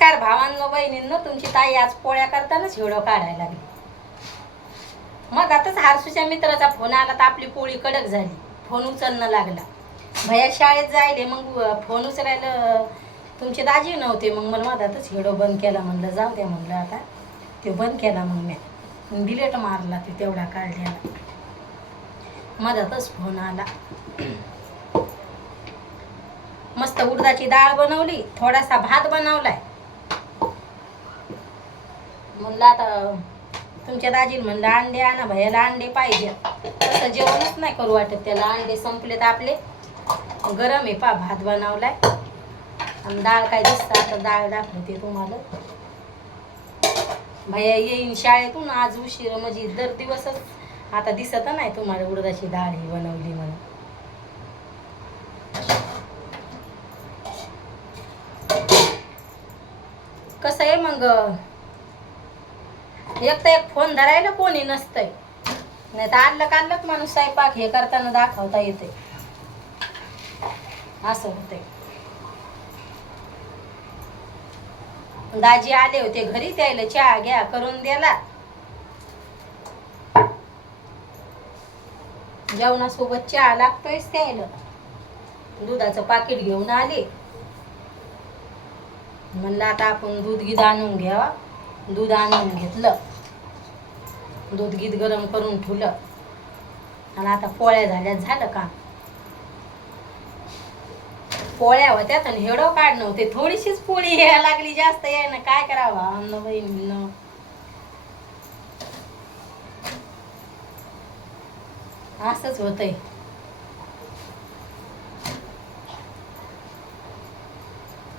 नमस्कार भावांनो बहिणींनो, तुमची ताई आज पोळ्या करतानाच व्हिडिओ काढायला लागली. मग आताच हारसूच्या मित्राचा फोन आला तर आपली पोळी कडक झाली. फोन उचलणं लागला. भैया शाळेत जायले, मग फोन उचलायला तुमचे दाजी नव्हते. मग मला मधातच व्हिडिओ बंद केला. म्हणलं जाऊ द्या, म्हणलं आता ते बंद केला. मग मी डिलेट मारला ते तेवढा काढलेला. मधातच फोन आला. मस्त उडदाची डाळ बनवली, थोडासा भात बनवलाय. म्हणलं आता तुमच्या दाजीला म्हणलं अंडे आणा, भैयाला अंडे पाहिजे. तसं जेवणच नाही करू वाटत त्याला. अंडे संपलेत आपले. गरम आहे पा. भात बनवलाय आणि डाळ काय दिसतं. आता डाळ दाखवते तुम्हाला. भैया येईन शाळेतून आज उशीर, म्हणजे दर दिवसच. आता दिसत नाही तुम्हाला उडदाची डाळ ही बनवली म्हणून. कसं आहे मग, एक तर एक फोन धरायला कोणी नसतंय. नाही तर आणलं माणूस स्वयंपाक हे करताना दाखवता येते. असं होतंय. दाजी आले होते घरी, त्याला चहा घ्या करून दिला. जेवणासोबत चहा लागतोयच त्याला. दुधाचं पाकिट घेऊन आले. म्हणलं आता आपण दूध गीत आणून घ्यावा. दूध आणून घेतलं. दूध गीत गरम करून ठेवलं आणि आता पोळ्या झाल्या. झालं का? पोळ्या होत्यात आणि हेडो काढणं होते. थोडीशीच पोळी यायला लागली, जास्त यायला. काय करावं अन्न बहिणीनं. असंच होतंय.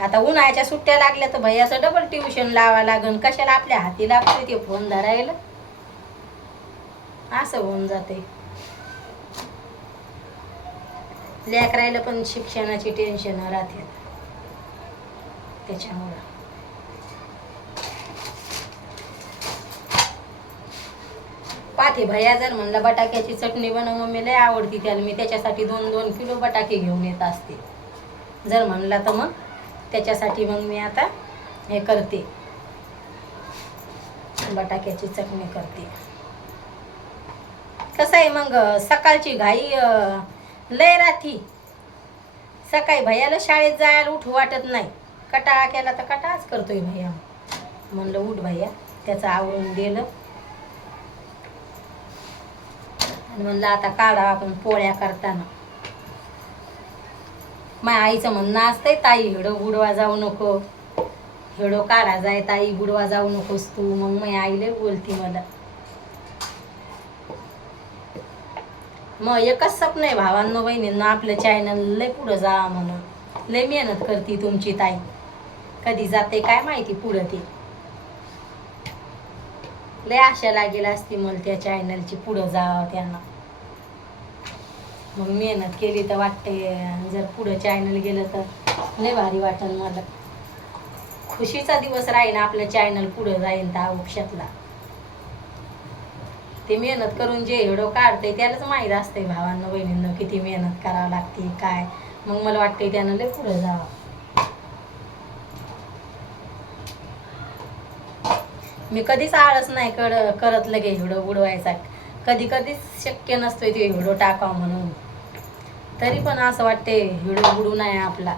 आता उन्हाळ्याच्या सुट्ट्या लागल्या तर भैयाचं डबल ट्युशन लावा लागन. कशाला आपल्या हाती लागतोय ते फोन धरायला. असं होऊन जाते. लेकरायला पण शिक्षणाची टेन्शन राहते त्याच्यामुळं. पाठी भैया जर म्हणलं बटाक्याची चटणी बनव, मम्मी लय आवडती त्याला, मी त्याच्यासाठी 2-2 किलो बटाके घेऊन येत असते. जर म्हणला तर मग त्याच्यासाठी मग मी आता हे करते, बटाक्याची चटणी करते. कसं आहे मग, सकाळची घाई लय राहती. सकाळी भैयाला शाळेत जायला उठू वाटत नाही. कटाळा केला तर कटाळाच करतोय भैया. म्हणलं उठ भैया, त्याचं आवरून दिलं. आणि म्हणलं आता काढा आपण पोळ्या करताना. माझ्या आईचं म्हणणं असतंय, ताई हिडो बुडवा जाऊ नको, हिडो काढा जाय ताई, बुडवा जाऊ नकोस तू. मग माझी आई लय बोलती मला. मग एकच स्वप्न आहे भावांनो बहिणींनो, आपलं चॅनल लय पुढं जा म्हणून. लय मेहनत करते तुमची ताई. कधी जाते काय माहिती पुढं ते. लय आशा लागेल असती मला त्या चॅनलची पुढं जावं त्यांना. मग मेहनत केली तर वाटते, जर पुढं चॅनल गेलं तर लय भारी वाटेल मला. खुशीचा दिवस राहील आपलं चॅनल पुढं जाईल त्या आयुष्यातला. ते मेहनत करून जे व्हिडिओ काढते त्यालाच माहीत असते भावांनो बहिणींनो, किती मेहनत करावं लागते काय. मग मला वाटते त्यानं लय पुढं जावं. मी कधीच आळस नाही करत लगे व्हिडिओ बुडवायचा. कधीच शक्य नसतोय ते व्हिडिओ टाकावं म्हणून. तरी पण असं वाटते व्हिडिओ बुडू नये आपला.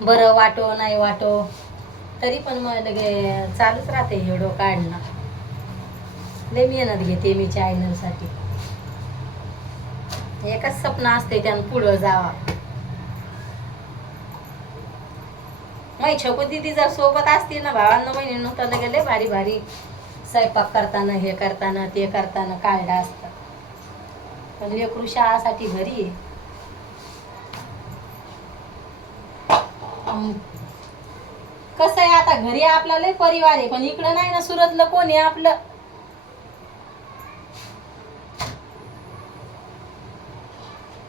बरं वाटो नाही वाटो, तरी पण मग लगे चालूच राहते व्हिडिओ काढणं. लय मेहनत घेते मी चॅनलसाठी. एकच स्वप्न असते त्यानं पुढं जावा. मग छकू दिदी जर सोबत असती ना भावांनो बहिणींनो, तर लगे लय भारी भारी स्वयंपाक करताना हे करताना ते करताना काढलं असतं. पण लेकरू शाळासाठी घरी आहे. कसं आहे आता घरी आपला लय परिवार आहे, पण इकडं नाही ना सुरतलं कोण आहे आपलं.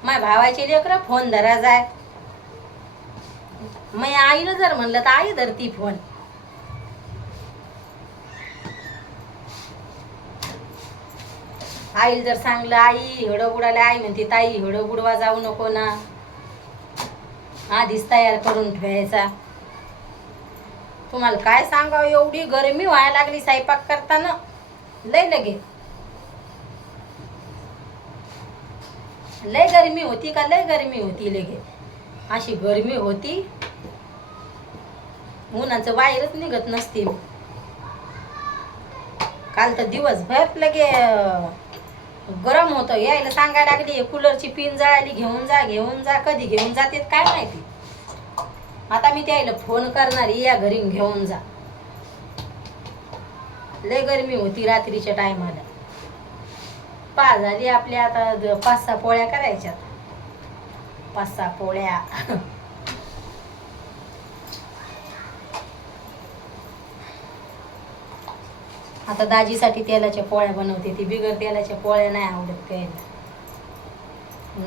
माझ्या भावाचे लेकरं फोन धरा जाय. मग आईला जर म्हणलं तर आई धरती फोन. आईला जर सांगलं आई हिडो बुडाला, आई म्हणते ताई हिडो बुडवा जाऊ नको ना. आधीच तयार करून ठेवायचा. तुम्हाला काय सांगावं, एवढी गरमी व्हायला लागली स्वयंपाक करताना. लय गरमी होती का, लय गरमी होती लगे. अशी गरमी होती, उन्हाचं बाहेरच निघत नसते. काल तर दिवसभर लगे गरम होतं. यायला सांगायला लागली कूलरची पिन जळाली, घेऊन जा. कधी घेऊन जाते काय माहिती. आता मी त्याला फोन करणार, या घरी घेऊन जा. लय गरमी होती रात्रीच्या टायमाला. झाली आपल्या आता 5-6 पोळ्या करायच्यात. 5-6 पोळ्या. आता दाजीसाठी तेलाच्या पोळ्या बनवते. ती बिगर तेलाच्या पोळ्या नाही आवडत प्यायला.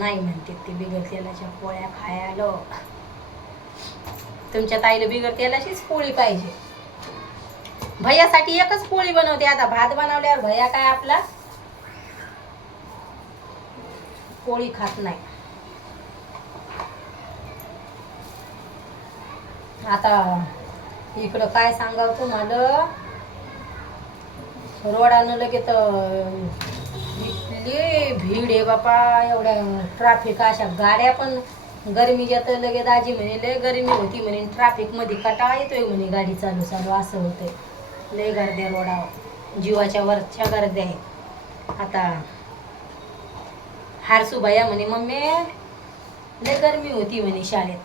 नाही म्हणते ती बिगर तेलाच्या पोळ्या खायला. तुमच्या ताईला बिगर तेलाचीच पोळी पाहिजे. भैयासाठी एकच पोळी बनवते. आता भात बनवल्यावर भैया काय आपला पोळी खात नाही. आता इकडं काय सांगावं तुम्हाला, रोडानं लगेच इथली भीड आहे बापा. एवढ्या ट्रॅफिक, अशा गाड्या पण गरमीच्या तर लगे दाजी म्हणे लय गरमी होती म्हणे, ट्रॅफिक मध्ये कटाळा येतोय म्हणे गाडी चालू असं होतंय. लय गर्द्या रोडावर, जीवाच्या वरच्या गर्द्या आहे. आता हारसू भैया म्हणे मम्मी लय गरमी होती म्हणे, शाळेत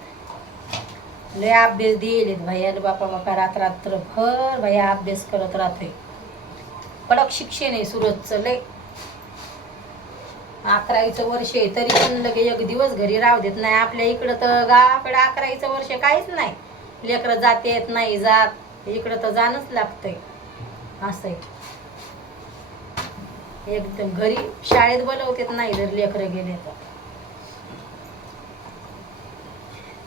लय अभ्यास दिलेत भैयाला बापा. रात्रभर भैया अभ्यास करत राहतोय. कडक शिक्षण आहे सुरतचं. लय 11वीचं वर्ष आहे तरी पण लगे एक दिवस घरी राहू देत नाही. आपल्या इकडं तर गावाकडं 11वीचं वर्ष काहीच नाही. लेकरं जातेत नाही जात, इकडं तर जाणंच लागतंय. असं आहे एकदम. घरी शाळेत बोलवतेत नाही जर लेकरं गेले तर.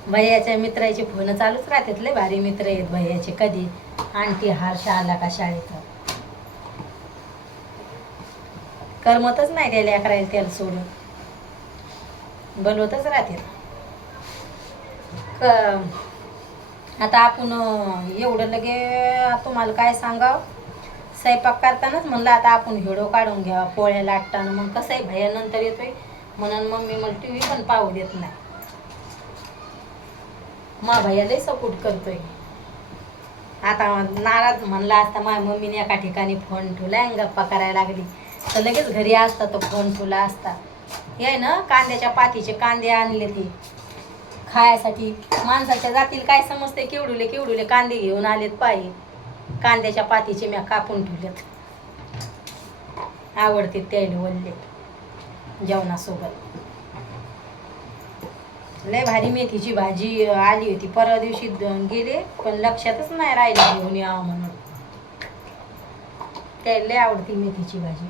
भैयाच्या मित्राचे फोन चालूच राहतात. लय भारी मित्र आहेत भैयाचे. कधी आंटी हर्ष आला का शाळेत, करमतच नाही त्या लेकरायला त्याला सोडून, बोलवतच राहते. आता आपण एवढं लगे तुम्हाला काय सांगावं, स्वयंपाक करतानाच म्हणलं आता आपण व्हिडिओ काढून घ्यावा पोळ्या लाटताना. मग कसं आहे भैया नंतर येतोय म्हणून मम्मी मला TV पण पाहू देत नाही. मा भैया लय सपोर्ट करतोय. आता नाराज म्हणला असता माझ्या मम्मीने एका ठिकाणी फोन ठेवला आणि गप्पा करायला लागली तर लगेच घरी असता तो फोन ठेवला असता. हे ना कांद्याच्या पातीचे कांदे आणले ती खायसाठी. माणसाच्या जातील काय समजते, केवढुले कांदे घेऊन आलेत पायी. कांद्याच्या पातीचे मी कापून ठेवलेत. आवडते त्याला वल्ले जेवणासोबत. लय भारी मेथीची भाजी आली होती. परवा दिवशी गेले पण लक्षातच नाही राहिलं घेऊन यावं म्हणून. त्याला लय आवडती मेथीची भाजी.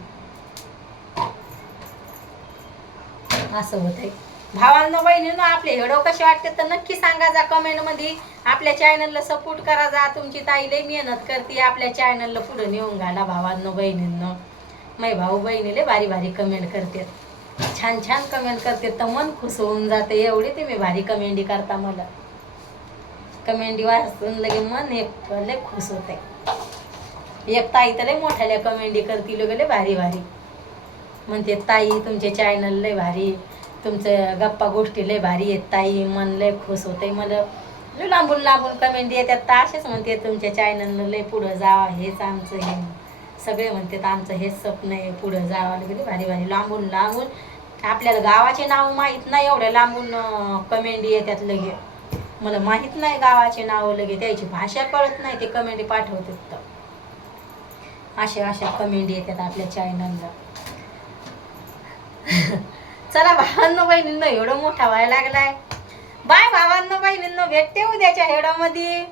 असं होतंय. भावांनो बहिणींनो, आपले व्हिडिओ कसे वाटते तर नक्की सांगा जा कमेंट मध्ये. आपल्या चॅनलला सपोर्ट करा जा. तुमची ताई लय मेहनत करते आपल्या चॅनलला पुढे नेऊन घाला. भावांनो बहिणींनो, मै भाऊ बहिणीले भारी भारी कमेंट करते, छान कमेंट करते तर मन खुश होऊन जाते. एवढे तुम्ही भारी कमेंटी करता. मला कमेंटी वाचून लगे मन एक लय खुश होते. एक ताई तर लय मोठ्याल्या कमेंटी करतील लगे लय भारी म्हणते ताई तुमचे चॅनल लय भारी, तुमचं गप्पा गोष्टी लय भारी आहेत ताई. मन लय खुश होते. मला लांबून कमेंट येतात तर असेच म्हणते तुमच्या चॅनलला लय पुढं जावं, हेच आमचं हे. सगळे म्हणतात आमचं हेच स्वप्न आहे पुढं जावं. लगे भारी लांबून आपल्याला गावाचे नाव माहीत नाही, एवढ्या लांबून कमेंट येतात लगे. मला माहीत नाही गावाचे नाव लगे, त्याची भाषा कळत नाही ते कमेंट पाठवतात तर अशा कमेंट येतात आपल्या चॅनलला. चला भावांनो बहिणींनो, एवढं मोठा व्हायला लागलाय. बाय भावांनो बहिणींनो, भेटते उद्याच्या हेडोमध्ये.